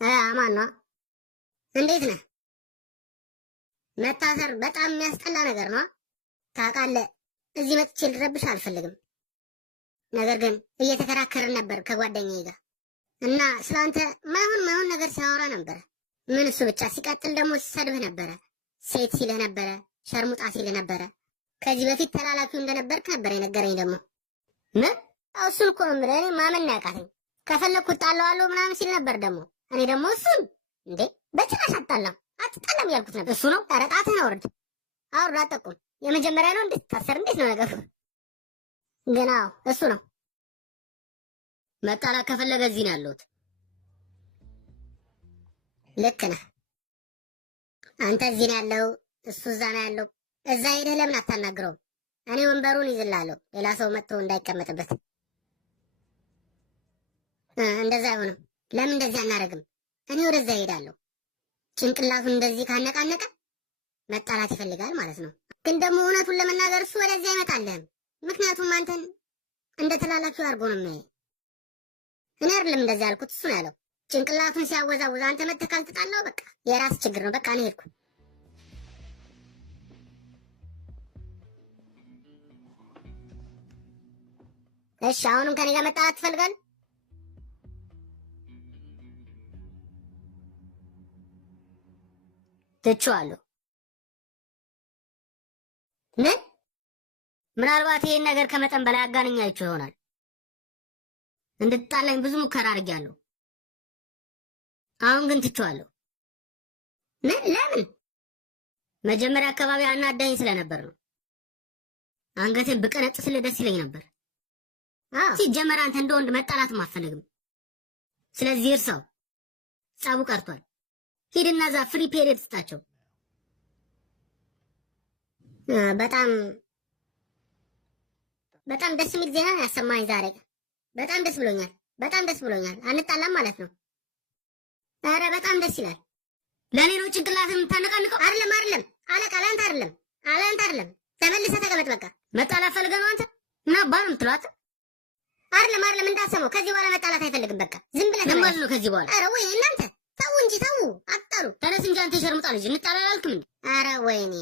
አማን ነው። እንዴት ነህ? መታሰር በጣም የሚያስጠላ ነገር ነው ታውቃለህ። እዚህ መጥቼ ልረብሽ አልፈልግም። ነገር ግን እየተከራከርን ነበር ከጓደኛዬ ጋር እና ስላንተ ማይሆን ነገር ሲያወራ ነበረ። ምን እሱ ብቻ ሲቀጥል ደግሞ ሲሰድብህ ነበረ። ሴት ሲልህ ነበረ፣ ሸርሙጣ ሲልህ ነበረ። ከዚህ በፊት ተላላኪው እንደነበርክ ነበር የነገረኝ። ደግሞ ምን እሱን እኮ ነው የምልህ። እኔ ማመን ያቃተኝ ከፈለኩ እጣለዋለሁ ምናምን ሲል ነበር። ደግሞ እኔ ደግሞ እሱን እንዴ በጭራሽ አትጣላም ያልኩት ነበር። እሱ ነው ኧረ ጣትህን አውርድ አጠቁም። የመጀመሪያ ነው እንድትታሰር። እንዴት ነው ነገሩ? ግን አዎ እሱ ነው። መጣላት ከፈለገ እዚህ ነው ያለሁት። ልክ ነህ አንተ። እዚህ ነው ያለው፣ እሱ እዛ ነው ያለው። እዛ ሄደህ ለምን አታናግረውም? እኔ ወንበሩን ይዝላለሁ፣ ሌላ ሰው መጥቶ እንዳይቀመጥበት። እንደዛ አይሆንም። ለምን እንደዚህ አናደርግም? እኔ ወደዛ ሄዳለሁ። ጭንቅላቱን እንደዚህ ካነቃነቀ መጣላት ይፈልጋል ማለት ነው። ግን ደግሞ እውነቱን ለመናገር እሱ ወደዚህ አይመጣልህም። ምክንያቱም አንተን እንደ ተላላኪው አድርጎ ነው የሚያይ። እኔ አይደለም እንደዚህ ያልኩት፣ እሱ ነው ያለው። ጭንቅላቱን ሲያወዛውዝ አንተ መተህ ካልተጣላው በቃ የራስ ችግር ነው። በቃ እኔ ሄድኩ። እሺ አሁንም ከኔ ጋር መጣላት ትፈልጋለህ? ትቼዋለሁ። ምን? ምናልባት ይሄን ነገር ከመጠን በላይ አጋንኛችሁ ይሆናል። እንድትጣላኝ ብዙ ሙከራ አድርጌያለሁ። አሁን ግን ትቼዋለሁ። ምን? ለምን? መጀመሪያ አካባቢ አናዳኝ ስለነበር ነው። አንገቴን ብቀነጥስልህ ደስ ይለኝ ነበር። ሲጀመር አንተ እንደ ወንድ መጣላትም አትፈልግም። ስለዚህ እርሳው፣ ጸቡ ቀርቷል። ሂድና እዛ ፍሪ ፔሪየድ ስጣቸው። በጣም ደስ የሚል ዜና ያሰማኝ ዛሬ። በጣም ደስ ብሎኛል። አንጣላም ማለት ነው። ኧረ በጣም ደስ ይላል። ለኔ ነው ጭንቅላትን የምታነቃንቀው? አይደለም አለቃ፣ ለአንተ አይደለም። ተመልሰህ ተቀመጥ። በቃ መጣላት ፈልገህ ነው አንተ? ምን አባ ነው የምትለው? አይደለም እንዳሰማው። ከዚህ በኋላ መጣላት አይፈልግም። በቃ ዝም ብለህ ተመለስ ነው ከዚህ በኋላ። ኧረ ወይ እናንተ ተው እንጂ ተው፣ አትጣሉ። ተነስ እንጂ አንተ ሸርሙጣ ልጅ፣ እንጣላ አላልክም እንዴ? ኧረ ወይኔ